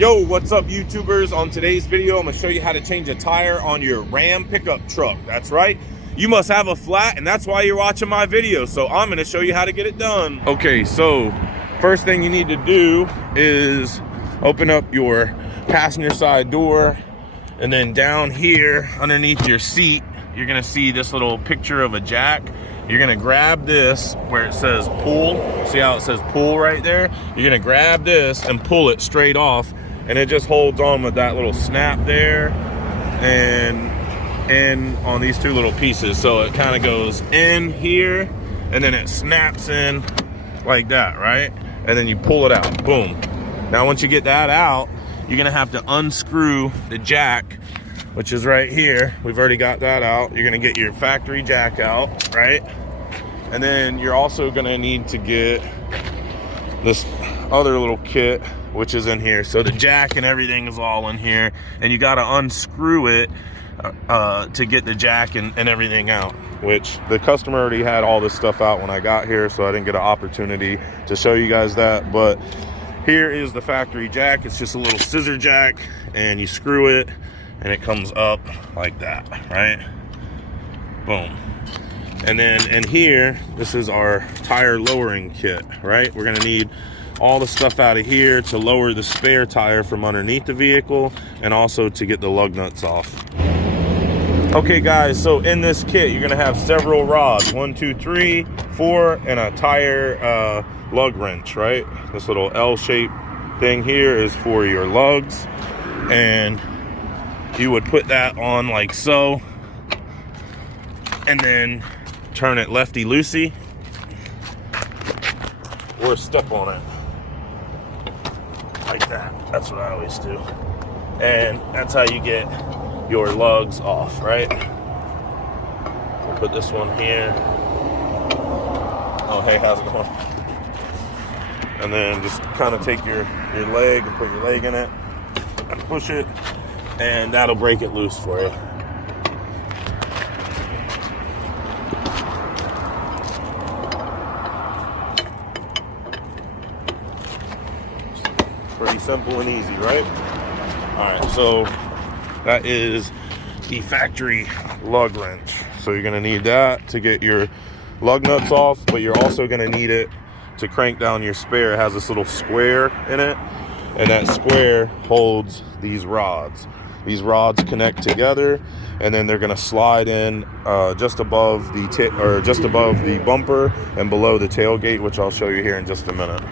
Yo, what's up YouTubers? On today's video, I'm gonna show you how to change a tire on your Ram pickup truck. That's right. You must have a flat and that's why you're watching my video. So I'm gonna show you how to get it done. Okay, so first thing you need to do is open up your passenger side door, and then down here underneath your seat, you're gonna see this little picture of a jack. You're gonna grab this where it says pull. See how it says pull right there? You're gonna grab this and pull it straight off, and it just holds on with that little snap there and on these two little pieces. So it kind of goes in here and then it snaps in like that, right? And then you pull it out, boom. Now once you get that out, you're gonna have to unscrew the jack, which is right here. We've already got that out. You're gonna get your factory jack out, right? And then you're also gonna need to get this other little kit, which is in here. So the jack and everything is all in here, and you gotta unscrew it to get the jack and everything out, which the customer already had all this stuff out when I got here, so I didn't get an opportunity to show you guys that. But here is the factory jack. It's just a little scissor jack, and you screw it and it comes up like that, right? Boom. And then in here, this is our tire lowering kit, right? We're gonna need all the stuff out of here to lower the spare tire from underneath the vehicle, and also to get the lug nuts off. Okay guys, so in this kit, you're gonna have several rods, 1, 2, 3, 4, and a tire lug wrench, right? This little L-shaped thing here is for your lugs, and you would put that on like so, and then turn it lefty-loosey, or step on it like that. That's what I always do. And that's how you get your lugs off, right? We'll put this one here. Oh, hey, how's it going? And then just kind of take your leg and put your leg in it and push it, and that'll break it loose for you. Pretty simple and easy, right? All right, so that is the factory lug wrench. So you're gonna need that to get your lug nuts off, but you're also gonna need it to crank down your spare. It has this little square in it, and that square holds these rods. These rods connect together, and then they're gonna slide in just above the bumper and below the tailgate, which I'll show you here in just a minute.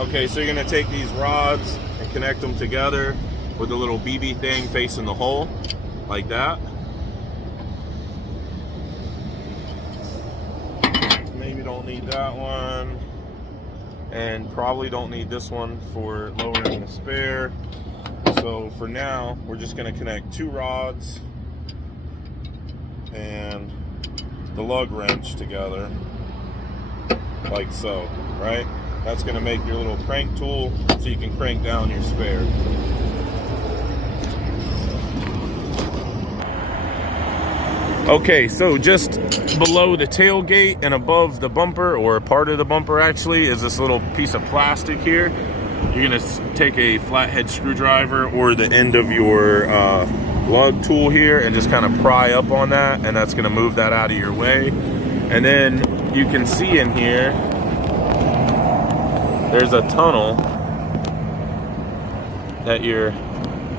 Okay, so you're gonna take these rods and connect them together with a little BB thing facing the hole, like that. Maybe don't need that one, and probably don't need this one for lowering the spare. So for now, we're just gonna connect 2 rods and the lug wrench together, like so, right? That's gonna make your little crank tool so you can crank down your spare. Okay, so just below the tailgate and above the bumper, or part of the bumper actually, is this little piece of plastic here. You're gonna take a flathead screwdriver or the end of your lug tool here and just kind of pry up on that, and that's gonna move that out of your way. And then you can see in here, there's a tunnel that your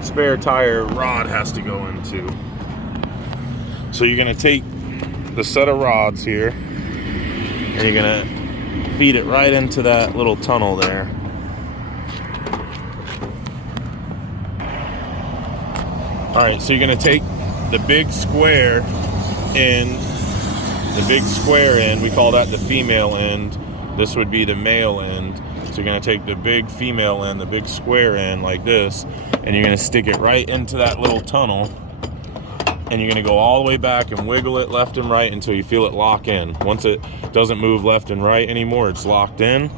spare tire rod has to go into. So you're gonna take the set of rods here, and you're gonna feed it right into that little tunnel there. All right, so you're gonna take the big square end, we call that the female end. This would be the male end. So you're gonna take the big female end, the big square end like this, and you're gonna stick it right into that little tunnel, and you're gonna go all the way back and wiggle it left and right until you feel it lock in. Once it doesn't move left and right anymore, it's locked in.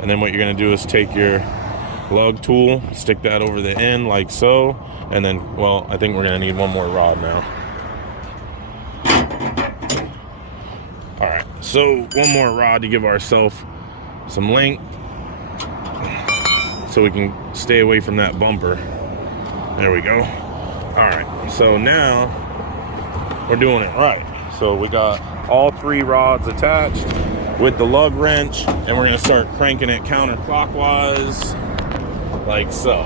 And then what you're gonna do is take your lug tool, stick that over the end like so, and then, well, I think we're gonna need one more rod now. All right, so one more rod to give ourselves some length. so we can stay away from that bumper. There we go. All right, so now we're doing it right. So we got all 3 rods attached with the lug wrench, and we're gonna start cranking it counterclockwise, like so.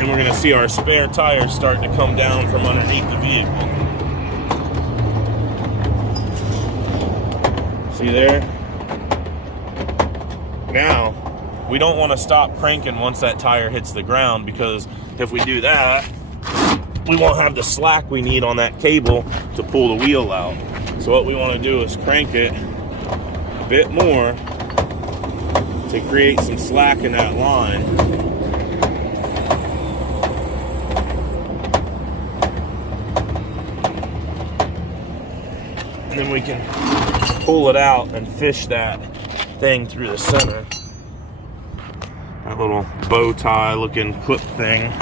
And we're gonna see our spare tire start to come down from underneath the vehicle. See there? Now, we don't want to stop cranking once that tire hits the ground, because if we do that, we won't have the slack we need on that cable to pull the wheel out. So what we want to do is crank it a bit more to create some slack in that line. And then we can pull it out and fish that thing through the center. That little bow tie looking clip thing.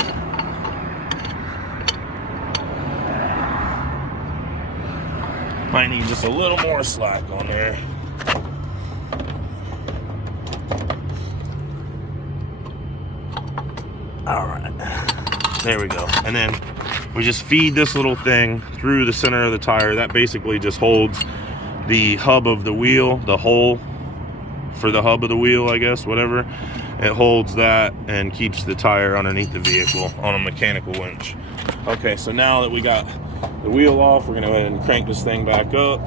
Might need just a little more slack on there. All right, there we go. And then we just feed this little thing through the center of the tire. That basically just holds the hub of the wheel, the hole for the hub of the wheel, I guess, whatever. It holds that and keeps the tire underneath the vehicle on a mechanical winch. Okay, so now that we got the wheel off, we're gonna go ahead and crank this thing back up.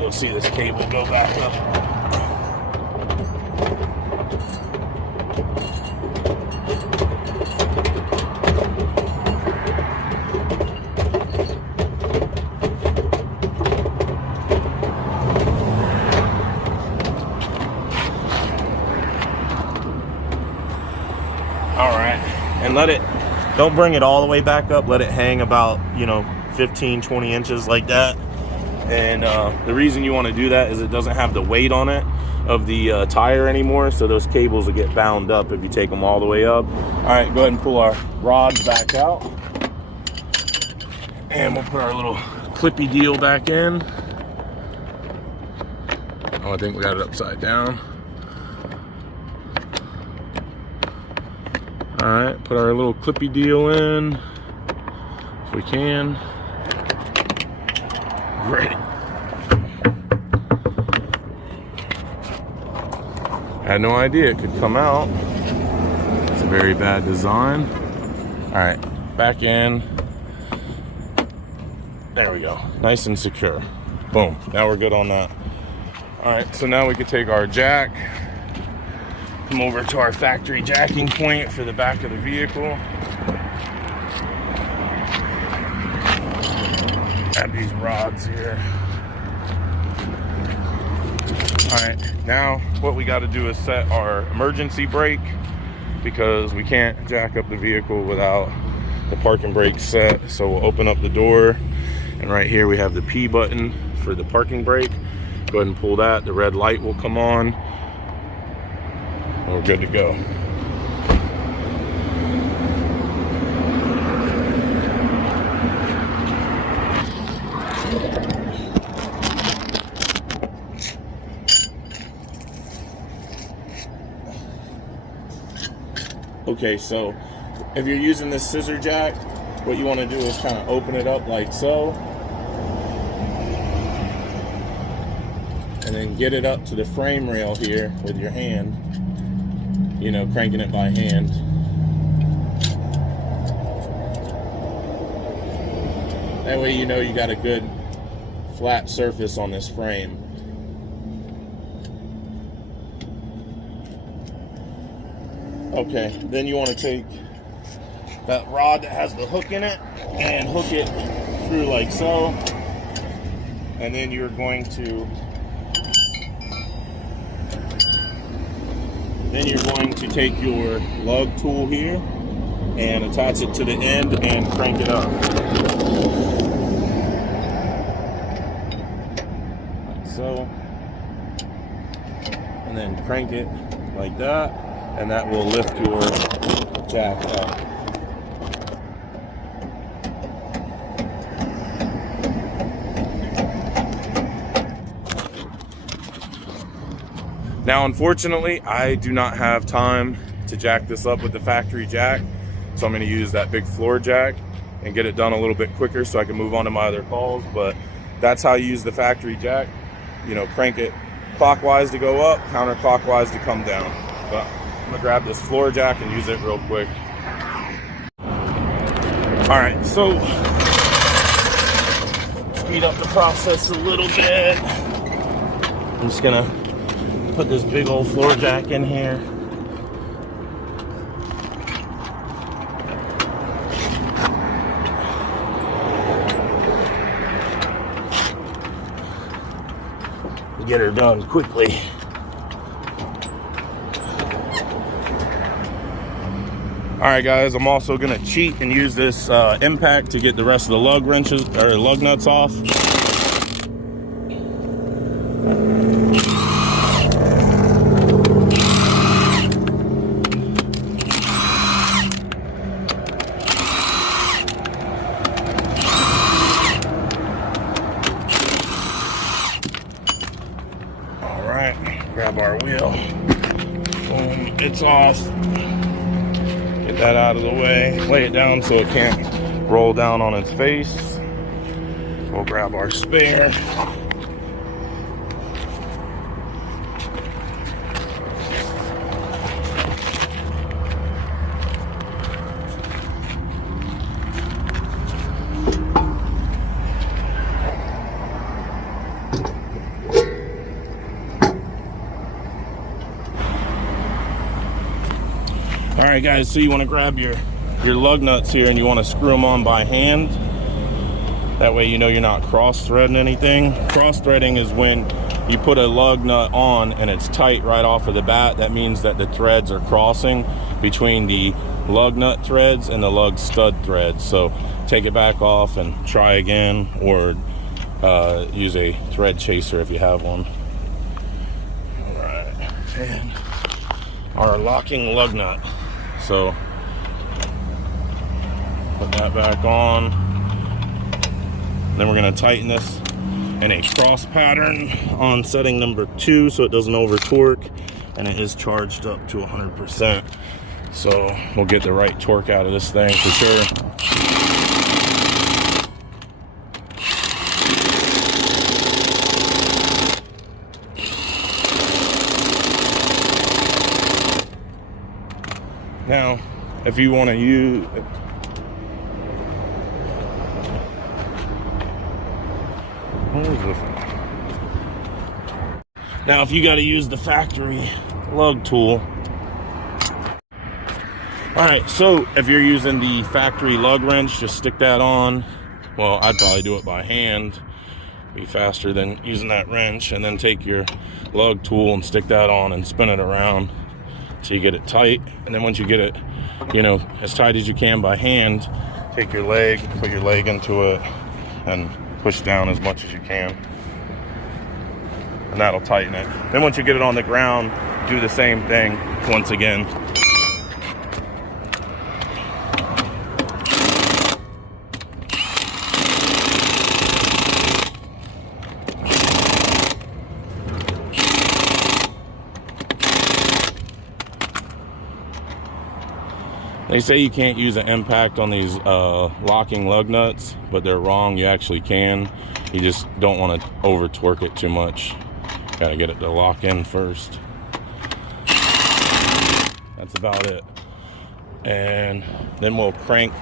You'll see this cable go back up. All right, and let it, don't bring it all the way back up. Let it hang about, 15, 20 inches like that. And the reason you want to do that is it doesn't have the weight on it of the tire anymore. So those cables will get bound up if you take them all the way up. All right, go ahead and pull our rods back out. And we'll put our little clippy deal back in. Oh, I think we got it upside down. All right, put our little clippy deal in if we can. Great. I had no idea it could come out. It's a very bad design. All right, back in. There we go, nice and secure. Boom, now we're good on that. All right, so now we could take our jack, come over to our factory jacking point for the back of the vehicle. Add these rods here. All right, now what we got to do is set our emergency brake, because we can't jack up the vehicle without the parking brake set. So we'll open up the door, and right here we have the P button for the parking brake. Go ahead and pull that. The red light will come on. We're good to go. Okay, so if you're using this scissor jack, what you want to do is kind of open it up like so, and then get it up to the frame rail here with your hand, cranking it by hand. That way you got a good flat surface on this frame. Okay, then you want to take that rod that has the hook in it and hook it through like so, and then you're going to take your lug tool here and attach it to the end and crank it up like so, and then crank it like that, and that will lift your jack up. Now, unfortunately, I do not have time to jack this up with the factory jack, so I'm going to use that big floor jack and get it done a little bit quicker so I can move on to my other calls. But that's how you use the factory jack. You know, crank it clockwise to go up, counterclockwise to come down. But I'm gonna grab this floor jack and use it real quick. All right, so speed up the process a little bit. I'm just gonna put this big old floor jack in here. Get her done quickly. All right, guys, I'm also gonna cheat and use this impact to get the rest of the lug wrenches or lug nuts off. Grab our wheel. Boom, it's off. Get that out of the way. Lay it down so it can't roll down on its face. We'll grab our spare. All right, guys, so you want to grab your lug nuts here and you want to screw them on by hand. That way you know you're not cross-threading anything. Cross-threading is when you put a lug nut on and it's tight right off of the bat. That means that the threads are crossing between the lug nut threads and the lug stud threads. So take it back off and try again, or use a thread chaser if you have one. All right, and our locking lug nut. So put that back on. Then we're going to tighten this in a cross pattern on setting number 2 so it doesn't over torque, and it is charged up to 100%. So we'll get the right torque out of this thing for sure. Now, if you want to use, what is this? Now, if you got to use the factory lug tool. All right, so if you're using the factory lug wrench, just stick that on. Well, I'd probably do it by hand. Be faster than using that wrench. And then take your lug tool and stick that on and spin it around so you get it tight. And then once you get it, you know, as tight as you can by hand, take your leg, put your leg into it, and push down as much as you can. And that'll tighten it. Then once you get it on the ground, do the same thing once again. They say you can't use an impact on these locking lug nuts, but they're wrong. You actually can. You just don't want to over torque it too much. Gotta get it to lock in first. That's about it. And then we'll crank,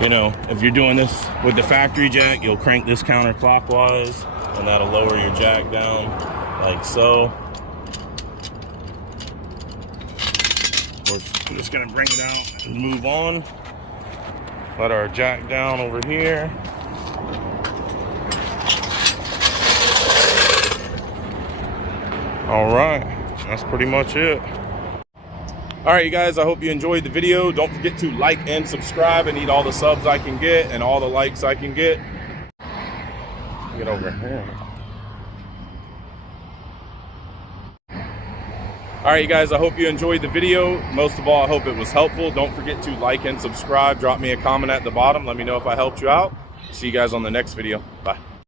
you know, if you're doing this with the factory jack, you'll crank this counterclockwise, and that'll lower your jack down like so. I'm just gonna bring it out and move on. Let our jack down over here. All right, that's pretty much it. All right, you guys, I hope you enjoyed the video. Don't forget to like and subscribe. I need all the subs I can get and all the likes I can get. Get over here. All right, you guys, I hope you enjoyed the video. Most of all, I hope it was helpful. Don't forget to like and subscribe. Drop me a comment at the bottom. Let me know if I helped you out. See you guys on the next video. Bye.